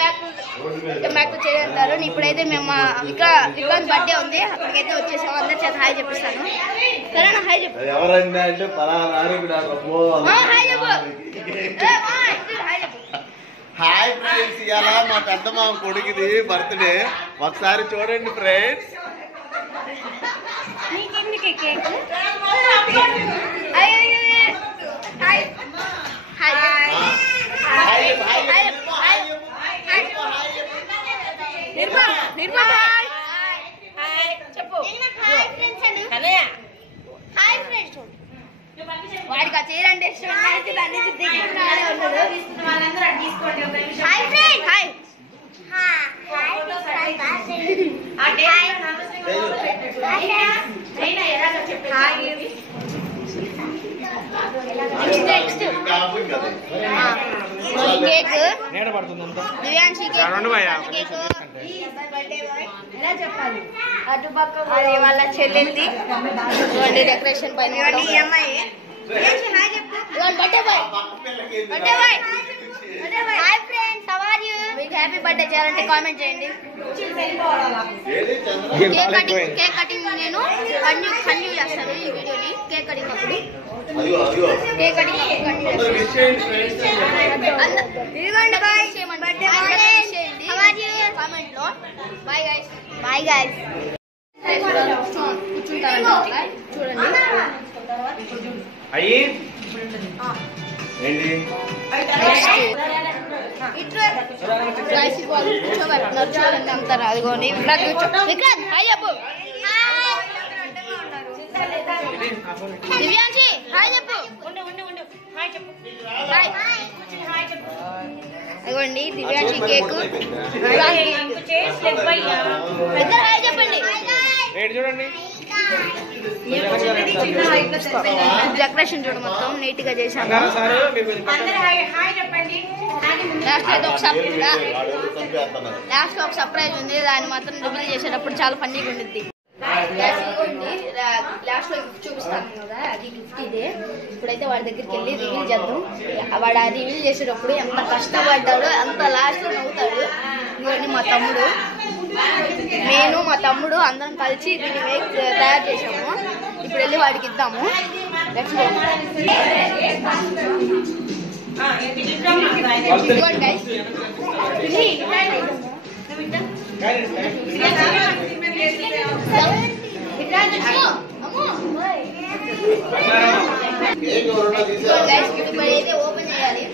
Back to చెల్లి అంటారు. ఇప్పుడైతే మేము విక్రాంత్ బర్త్డే ఉంది, అక్కడికైతే వచ్చేసాము. అందరి చేత హాయ్ చెప్పిస్తాను. సరేనా? హాయ్ చెప్పు. హాయ్ ఫ్రెండ్స్, ఇవాళ మా పెద్ద మామ కొడుకుది బర్త్డే. ఒకసారి చూడండి ఫ్రెండ్స్. వాడికి ఆ చీర అంటే ఇష్టం. దివ్యాంశి అది వాళ్ళ చెల్లెల్ది. డెకరేషన్ పైన హ్యాపీ బర్త్డే చేయాలంటే కామెంట్ చేయండి. కేక్ కటింగ్ నేను కంటిన్యూ చేస్తాను ఈ వీడియోని. కేక్ కటింగ్ అప్పుడు కామెంట్ లో. Bye guys. Bye guys. చూడండి కూర్చోబెట్టున్నారు అంటారు. అదిగోండి విక్రాంత్ హాయ్ చెప్పు. దివ్యాంశి హాయ్ చెప్పు. అదిగోండి దివ్యాంశి కేక్. ఇద్దరు హాయ్ చెప్పండి. చూడండి డెకరేషన్ చూడు మొత్తం నీట్ గా చేశాను. లాస్ట్ లో ఒక సర్ప్రైజ్ ఉంది, దాన్ని మాత్రం రివీల్ చేసేటప్పుడు చాలా ఫన్నీగా ఉండిద్ది. లాస్ట్ లో గిఫ్ట్ చూపిస్తాను కదా, అది గిఫ్ట్ ఇదే. ఇప్పుడైతే వాడి దగ్గరికి వెళ్ళి రివీల్ చేద్దాం. వాడు ఆ రివీల్ చేసేటప్పుడు ఎంత కష్టపడ్డాడో అంత లాస్ట్ లో నవ్వుతాడు. ఇవన్నీ మా తమ్ముడు, నేను మా తమ్ముడు అందరం కలిసి దీన్ని తయారు చేసాము. ఇప్పుడు వెళ్ళి వాడికి ఇద్దాము. ఇప్పుడైతే ఓపెన్ చేయాలి.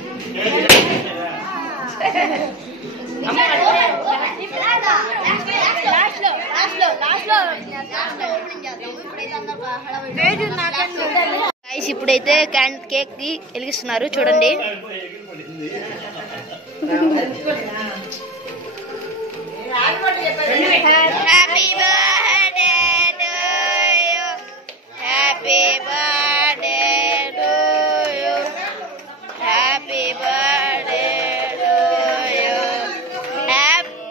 ఇప్పుడైతే కేక్ కి వెలిగిస్తున్నారు చూడండి. Happy birthday to you, happy birthday to you, happy birthday to you, happy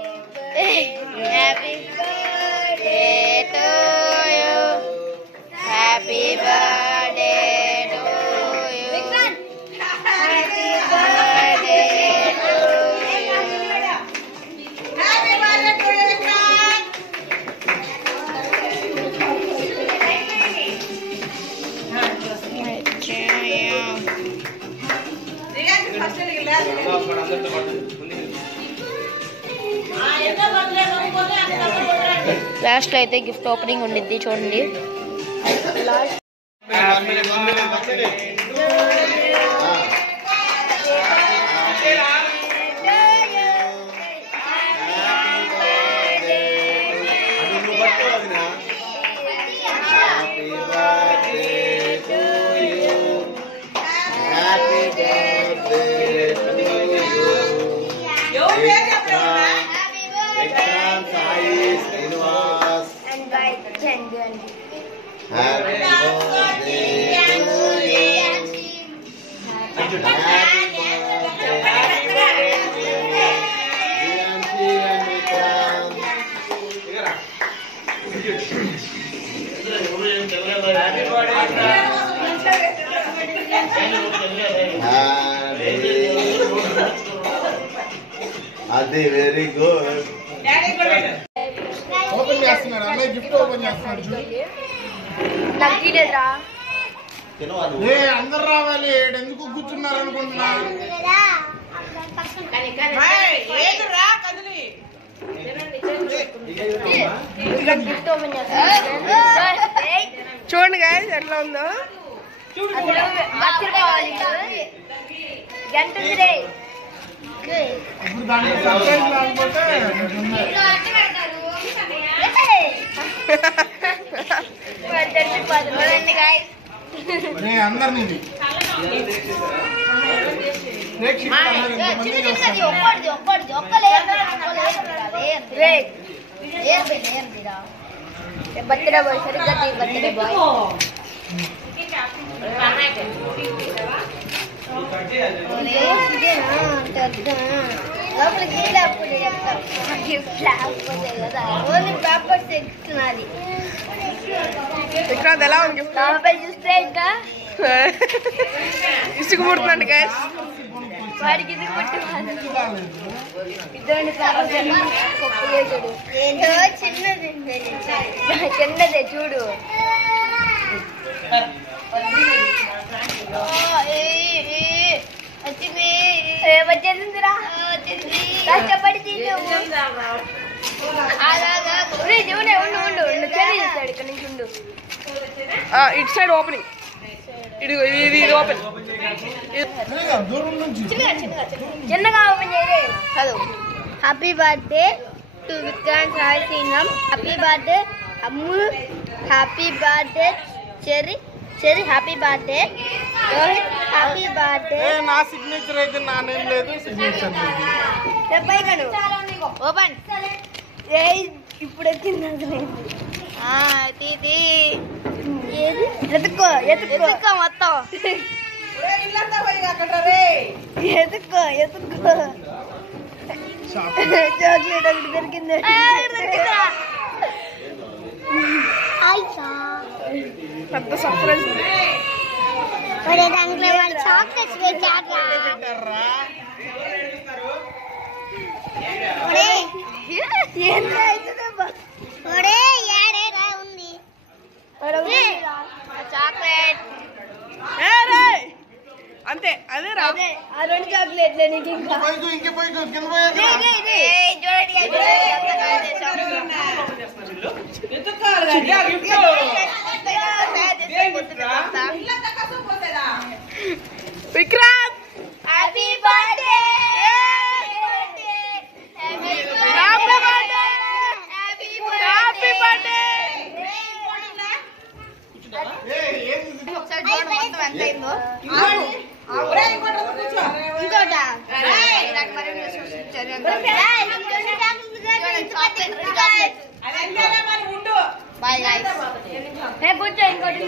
birthday to you, happy birthday to you, happy birthday to you, happy birthday to you. Last లో అయితే gift opening ఉండిద్ది చూడండి. అది very good. Open చేస్తున్నాడు అన్నయ్య, gift open చేస్తున్నాడు. అందరు రావాలి, ఎందుకు కూర్చున్నారు అనుకుంటున్నా? చూడండి గాయస్ ఎట్లా ఉందో. ఇప్పుడు దాంట్లో సర్ప్రైజ్ లేకపోతే అందరినీ బర్త్డే బాయ్ సరిగ్గా బర్త్డే బాయ్ లోపలికి లేకపోతే చెప్తాం గిఫ్ట్ లేకపోతే కదా ఓన్లీ పేపర్స్ ఎక్కిస్తున్నది. విక్రాంత్ ఎలా ఉంది గిఫ్ట్? పేపర్ చూస్తే ఇంకా ఇసుకు పుడుతుందండి గాయస్. వాడికి ఇది పుట్టింది ఇద్దరు కొప్పులేసాడు. ఏంటో చిన్నది చిన్నదే చూడు. వచ్చేసిందిరా కష్టపడి ఉండు ఉండు ఉండు చెల్లి చూస్తాడు ఇక్కడ నుంచి ఉండు. ఇటు సైడ్ ఓపెనింగ్, ఇది ఓపెన్. చిన్నగా ఓపెన్ చేయలే చదువు. Happy birthday to Vikrant Roy సింహం. Happy birthday Ammu. Happy birthday Cherry. Cherry happy birthday. Rohit happy birthday. నా సిగ్నేచర్ అయితే నా నేమ్ లేదు, సిగ్నేచర్ ఓపెన్. ఇప్పుడు వచ్చింది ఎత్తుకో ఎత్తుకో మొత్తం ఎత్తుకో ఎత్తుకో. చాక్లెట్ ఒకటి దొరికింది. పెద్ద సర్ప్రైజ్. దాంట్లో వాళ్ళు చాక్లెట్స్ పెట్టారా? చాక్లెట్ అంతే అదే రా. ఆ రెండు చాక్లెట్లే నీకు ఇంకా ఇంకే పోయి కింద Vikrant happy birthday. Happy birthday. Bye కూర్చో ఇంకోటి